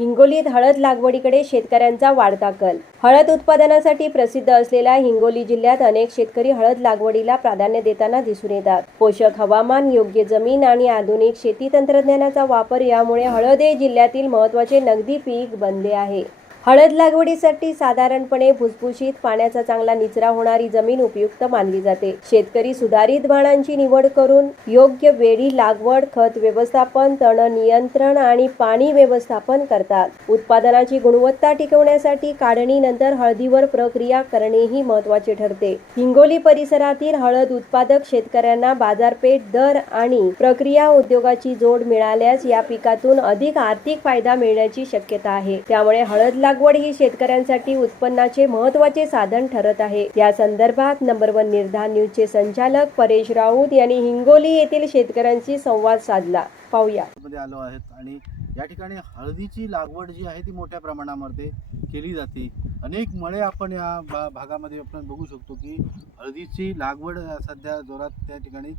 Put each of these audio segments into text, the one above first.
हिंगोलीत हळद लागवडीकडे शेतकऱ्यांचा वाढता कल. हळद उत्पादनासाठी प्रसिद्ध असलेल्या हिंगोली जिल्ह्यात अनेक शेतकरी हळद लागवडीला प्राधान्य देताना दिसून येतात. पोषक हवामान, योग्य जमीन आणि आधुनिक शेती तंत्रज्ञानाचा वापर यामुळे हळद हे जिल्ह्यातील महत्त्वाचे नगदी पीक बनले आहे. हळद लागवडीसाठी साधारणपणे भुसभुशीत पाण्याचा चांगला निचरा होणारी जमीन उपयुक्त मानली जाते. शेतकरी सुधारित बाणांची निवड करून योग्य वेळी लागवड, खत व्यवस्थापन, तण नियंत्रण आणि पाणी व्यवस्थापन करतात. उत्पादनाची गुणवत्ता टिकवण्यासाठी काढणीनंतर हळदीवर प्रक्रिया करणेही महत्त्वाचे ठरते. हिंगोली परिसरातील हळद उत्पादक शेतकऱ्यांना बाजारपेठ, दर आणि प्रक्रिया उद्योगाची जोड मिळाल्यास या पिकातून अधिक आर्थिक फायदा मिळण्याची शक्यता आहे. त्यामुळे हळद लागवड ही शेतकऱ्यांसाठी उत्पन्नाचे महत्त्वाचे साधन ठरत आहे. या संदर्भात नंबर 1 निर्धार न्यूजचे संचालक परेश राऊत यांनी हिंगोली येथील शेतकऱ्यांशी संवाद साधला. पाहूया. मध्ये आलो आहेत आणि या ठिकाणी हळदीची लागवड जी आहे ती मोठ्या प्रमाणामध्ये केली जाते. अनेक मळे आपण या भागामध्ये आपण बघू शकतो की हळदीची लागवड सध्या जोरात त्या ठिकाणी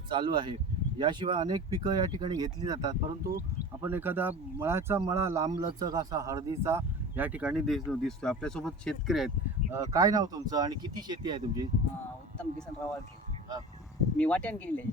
चालू आहे. याशिवाय अनेक पिकं या ठिकाणी घेतली जातात, परंतु आपण एखादा मळाचा मळा लांबलचक असा हळदीचा या ठिकाणी दिसतो. आपल्यासोबत शेतकरी आहेत. काय नाव तुमचं आणि किती शेती आहे तुमची? उत्तम किसन रावळ. मी वाट्यान गेलेले आहे.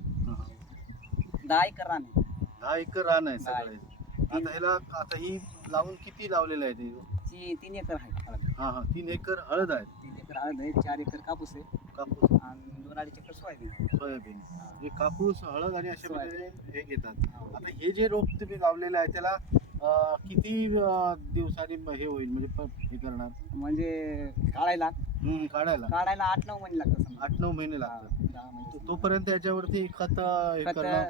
10 एकर रान आहे. 10 एकर रान आहे सगळे. आता ह्याला आता ही लावून किती लावलेलं आहे ते? 3 एकर आहे. हां हां, 3 एकर हळद आहे. 3 एकर हळद आहे, 4 एकर कापूस आहे. कापूस आणि 2-2.5 एकर सोयाबीन. सोयाबीन हे कापूस, हळद आणि अशा प्रकारे हे घेतात. आता हे जे रोप तुम्ही लावलेलं आहे त्याला किती दिवसांनी हे होईल म्हणजे हे करणार म्हणजे काढायला काढायला 8-9 महिने लागतात. 8-9 महिने लागतात. 10 महिने. तोपर्यंत याच्यावरती खत हे खत, करणं.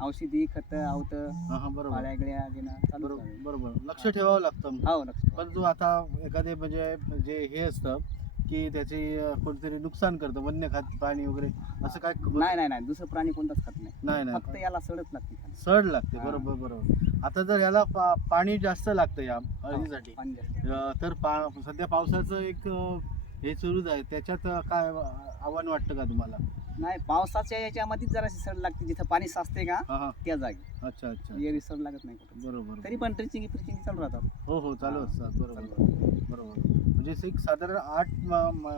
औषधी खत, आवत, हा बरोबर पाळ्यागळ्या देणं चालू बरोबर आहे. बरोबर लक्ष ठेवावं लागतं. हो, लक्ष. पण तू आता एखादे म्हणजे जे हे असतं की त्याचे कोणतरी नुकसान करतं, वन्य खात प्राणी वगैरे असं काय होतं? नाही, दुसरं प्राणी कोणताच खात नाही. नाही फक्त याला सडत लागते. सड लागते. हा. बरोबर. आता जर याला पाणी जास्त लागतं या हळदीसाठी, पाणी जास्त. तर सध्या पावसाचं एक हे सुरूच आहे, त्याच्यात काय आव्हान वाटतं का तुम्हाला? नाही, पावसाच्या याच्यामध्ये जराशी सड लागते जिथं पाणी साचते का हा त्या जागी. अच्छा. एरी सड लागत नाही कुठं. बरोबर. तरी पण ट्रिचिंग चालू राहतात. हो चालू हा. असतात. बरोबर. म्हणजे एक साधारण 8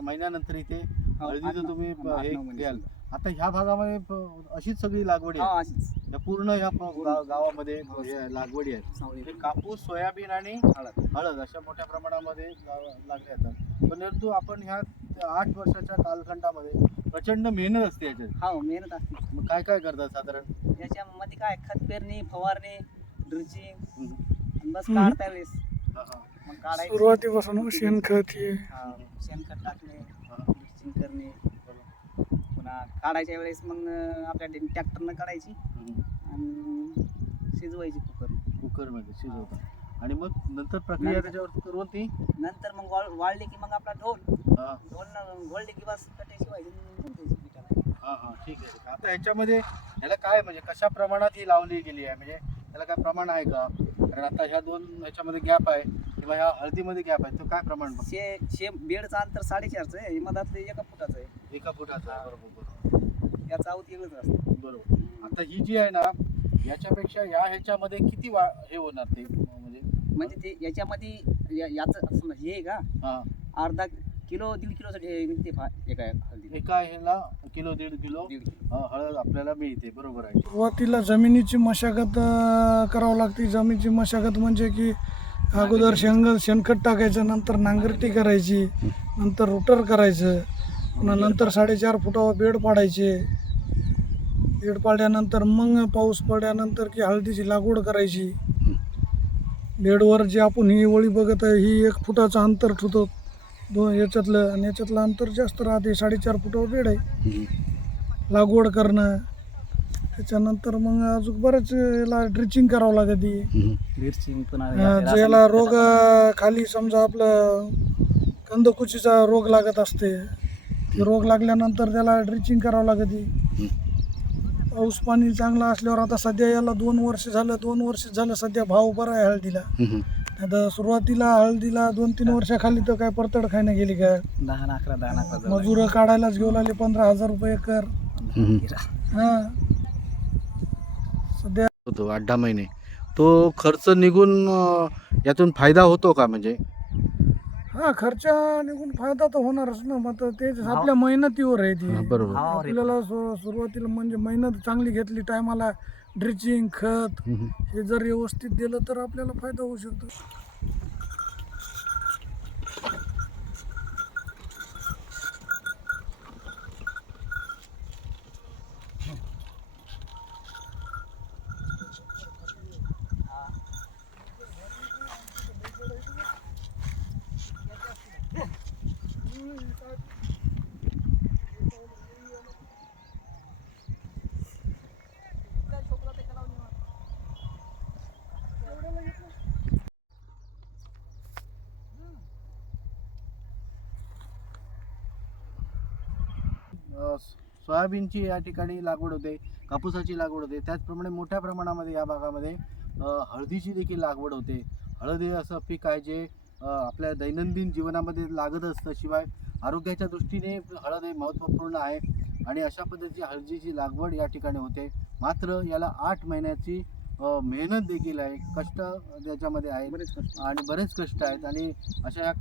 महिन्यानंतर इथे हळदीचं तुम्ही हे घ्याल. आता ह्या भागामध्ये अशीच सगळी लागवडी आहे? अशीच. या पूर्ण ह्या गावामध्ये लागवडी आहेत. हे कापूस, सोयाबीन आणि हळद अशा मोठ्या प्रमाणामध्ये लागले जातात. परंतु आपण ह्या 8 वर्षाच्या कालखंडामध्ये प्रचंड मेहनत असते याच्यात. हो, मेहनत असते. मग काय करतात साधारण? याच्यामध्ये काय खत पेरणी, फवारणी, ड्रिचिंग, बस काढता वेळेस मग काढायचं. सुरुवातीपासून शेणखत हे शेणखत टाकणे, ड्रिचिंग करणे, पुन्हा काढायच्या वेळेस मग आपल्या ट्रॅक्टरनं काढायची आणि शिजवायची कुकरमध्ये शिजवतात. आणि मग नंतर प्रक्रिया त्याच्यावर करून ती नंतर मग वाळली की मग आपला ढोल घोळली की बस कटे शिवायची. हा ठीक आहे. आता ह्याच्यामध्ये ह्याला काय म्हणजे कशा प्रमाणात ही लावली गेली आहे, म्हणजे त्याला काय प्रमाण आहे का? कारण आता ह्या 2 ह्याच्यामध्ये गॅप आहे किंवा ह्या हळदीमध्ये गॅप आहे, तो काय प्रमाण? बेडचं अंतर 4.5 आहे. मधातलं 1 फुटाचं आहे. 1 फुटाचं आहे. बरोबर. याचा आऊत वेगळंच असतं. बरोबर. आता ही जी आहे ना, याच्यापेक्षा ह्याच्यामध्ये किती हे होणार ते म्हणजे ते याच्यामध्ये याचं समजा हे आहे का, अर्धा किलो 1.5 किलोसाठी निघते एका ह्याला किलो 1.5 किलो हळद आपल्याला मिळते. बरोबर आहे. सुरुवातीला जमिनीची मशागत करावं लागते. जमिनीची मशागत म्हणजे की अगोदर शेणखत टाकायचं, नंतर नांगरटी करायची, नंतर रोटर करायचं, नंतर 4.5 फुटावर बेड पाडायचे. बेड पाडल्यानंतर मग पाऊस पडल्यानंतर की हळदीची लागवड करायची. बेडवर जे आपण ही ओळी बघत आहे ही 1 फुटाचं अंतर ठेवतो याच्यातलं, आणि याच्यातलं अंतर जास्त राहते. 4.5 फुटावर बेड आहे. लागवड करणं, त्याच्यानंतर मग अजून बरेच याला ड्रिचिंग करावं लागते. ज्याला रोग खाली समजा आपलं कंदकुचीचा रोग लागत असते, ते रोग लागल्यानंतर त्याला ड्रिचिंग करावं लागते. पाऊस पाणी चांगला असल्यावर आता सध्या याला 2 वर्ष झालं सध्या भाव बरा आहे हळदीला. आता सुरुवातीला हळदीला 2-3 वर्षाखाली तर काय परतड खायला गेली काय, 10-11 मजूर काढायलाच घेऊ लागले 15,000 रुपये एकर. सध्या होतो 8-10 महिने. तो खर्च निघून यातून फायदा होतो का म्हणजे? हा, खर्च निघून फायदा तर होणारच ना. मग तर ते आपल्या मेहनतीवर आहे ती. बरोबर. भावावर येतो. आपल्याला सुरुवातीला म्हणजे मेहनत चांगली घेतली, टायमाला ड्रिचिंग खत हे जर व्यवस्थित दिलं तर आपल्याला फायदा होऊ शकतो. सोयाबीनची या ठिकाणी लागवड होते, कापूसाची लागवड होते, त्याचप्रमाणे मोठ्या प्रमाणामध्ये या भागामध्ये हळदीची देखील लागवड होते. हळद हे असं पीक आहे जे आपल्या दैनंदिन जीवनामध्ये लागत असतं, शिवाय आरोग्याच्या दृष्टीने हळद हे महत्त्वपूर्ण आहे आणि अशा पद्धतीची हळदीची लागवड या ठिकाणी होते. मात्र याला 8 महिन्याची मेहनत देखील आहे, कष्ट त्याच्यामध्ये आहेत बरेच कष्ट. आणि बरेच कष्ट आहेत आणि अशा या